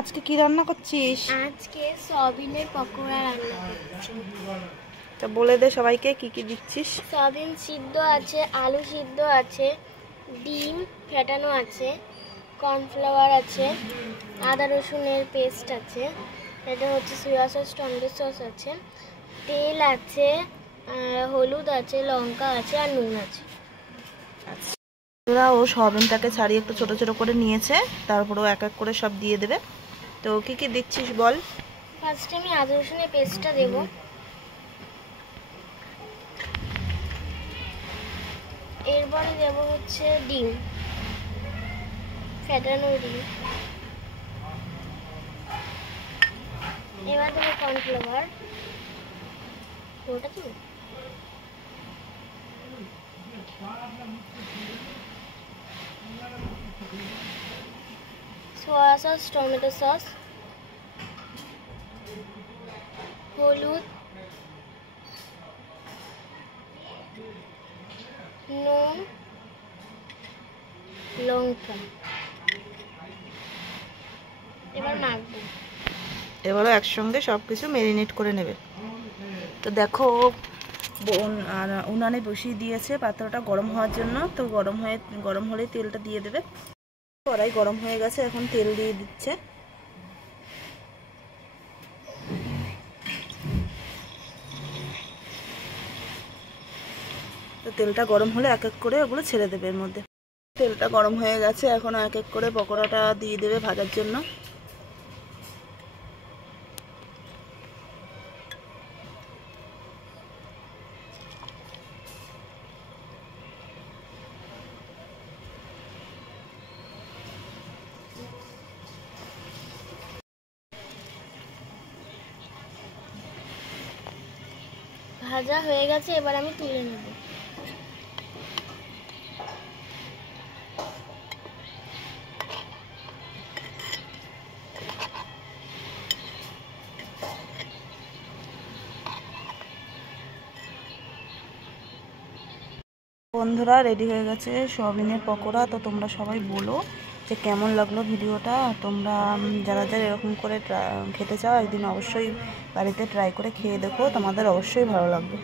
আজকে কি রান্না করছিস? আজকে সয়াবিনের পকোড়া রান্না করছি। তা বলে দে সবাইকে কি কি দিচ্ছিস। সয়াবিন সিদ্ধ আছে, আলু সিদ্ধ আছে, ডিম ফেটানো আছে, কর্নফ্লাওয়ার আছে, আদা রসুনের পেস্ট আছে, এটা হচ্ছে সয়া সস, টমেটো সস আছে, তেল আছে, হলুদ আছে, লঙ্কা আছে আর নুন আছে। ওরা ও সয়াবিনটাকে ছাড়িয়ে একটু ছোট ছোট করে নিয়েছে, তারপর ও এক এক করে সব দিয়ে দেবে। তো কি কি দিচ্ছিস বল। ফার্স্টে আমি আদা রসুনের পেস্টটা দেবো, এরপরে দেব হচ্ছে ডিম ফেটানো ডিম, এবার দেবো কর্নফ্লাওয়ার, ওটা তো সয়া সস, টমেটো সস, হলুদ, নুন, লঙ্কা, এবার মাখবো। এবারও একসঙ্গে সব কিছু ম্যারিনেট করে নেবে। তো দেখো উনানে বসিয়ে দিয়েছে পাত্রটা গরম হওয়ার জন্য। তো গরম হলেই তেলটা দিয়ে দেবে। কড়াই গরম হয়ে গেছে, এখন তেল দিয়ে দিচ্ছে। তো তেলটা গরম হলে এক এক করে ওগুলো ছেড়ে দেবে এর মধ্যে। তেলটা গরম হয়ে গেছে, এখন এক এক করে পকোড়াটা দিয়ে দেবে ভাজার জন্য। ভাজা হয়ে গেছে, এবার আমি তুলে নেব। বন্ধুরা রেডি হয়ে গেছে সয়াবিনের পকোড়া। তো তোমরা সবাই বলো যে কেমন লাগলো ভিডিওটা। তোমরা যারা যারা এরকম করে খেতে চাও একদিন অবশ্যই বাড়িতে ট্রাই করে খেয়ে দেখো, তোমাদের অবশ্যই ভালো লাগবে।